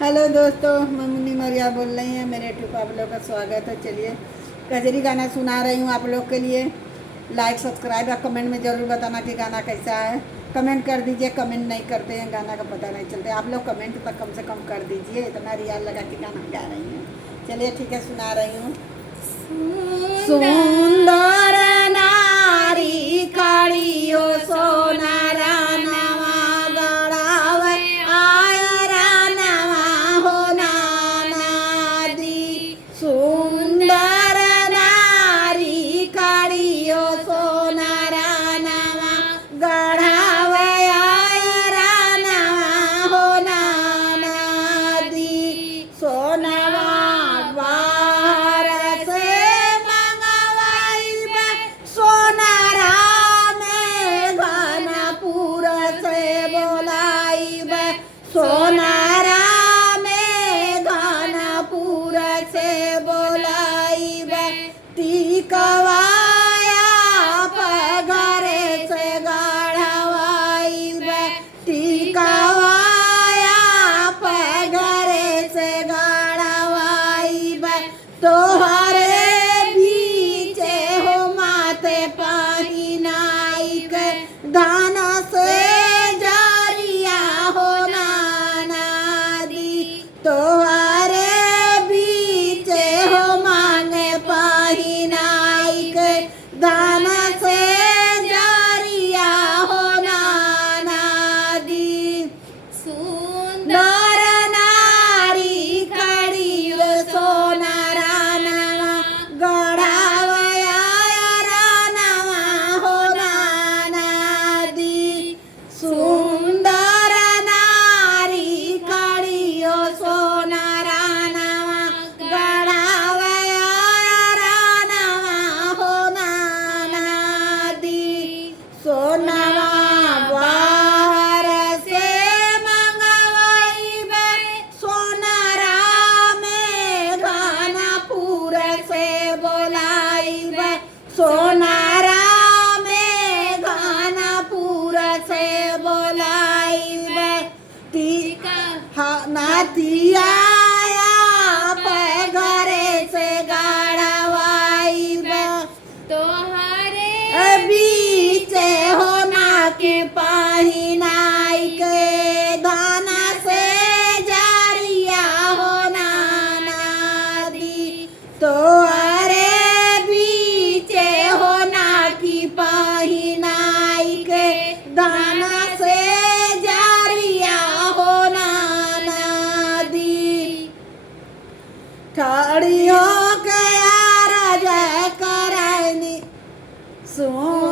Hello दोस्तों, मैं मुन्नी मरिया बोल रही हैं। मेरे यूट्यूब पर आप लोग का स्वागत है। चलिए, कजरी गाना सुना रही हूँ आप लोग के लिए। लाइक सब्सक्राइब और कमेंट में ज़रूर बताना कि गाना कैसा है। कमेंट कर दीजिए, कमेंट नहीं करते हैं गाना का पता नहीं चलता। आप लोग कमेंट तक कम से कम कर दीजिए, इतना रियाल लगा के गाना गा रही हूँ। चलिए ठीक है, सुना रही हूँ। सुंदर नारी कालियो सोनारा नवा गड़ावे आयरा नवा हो नाना दी। सुंदर नारी कालियो सोनारा नवा गड़ावे आयरा नवा हो नाना दी। सोनवा सोनारा में घनपुर से बोलाइब टिकवाया पगरे से गढ़वाइब टिकवाया पगरे से गढ़वाइब तोहरे बीचे हो माथे पहिनाई के धान से तोहरे बीचे हो मांगे पहिनाई के दान से जरिया हो नाना दी। सुंदर नारी कड़ियो सोनारा नवा गढ़ावया नवा हो नाना दी। सुंदर नारी कड़ियो सोनारा नवा गढ़ावया नवा हो नाना दी। सोनवा बाहर से मंगवाइब सोनारा में घनपुर से बोलाइब सोनारा में घनपुर से बोलाइब नातिया पगरे से गढ़वाइब तोहरे बीचे होना के पहिनाई के धाना से जरिया हो नाना दी। तोहरे बीचे होना की पहिनाई के धाना से जरिया हो नाना दी। ठड़ियो के आरज करनी सुन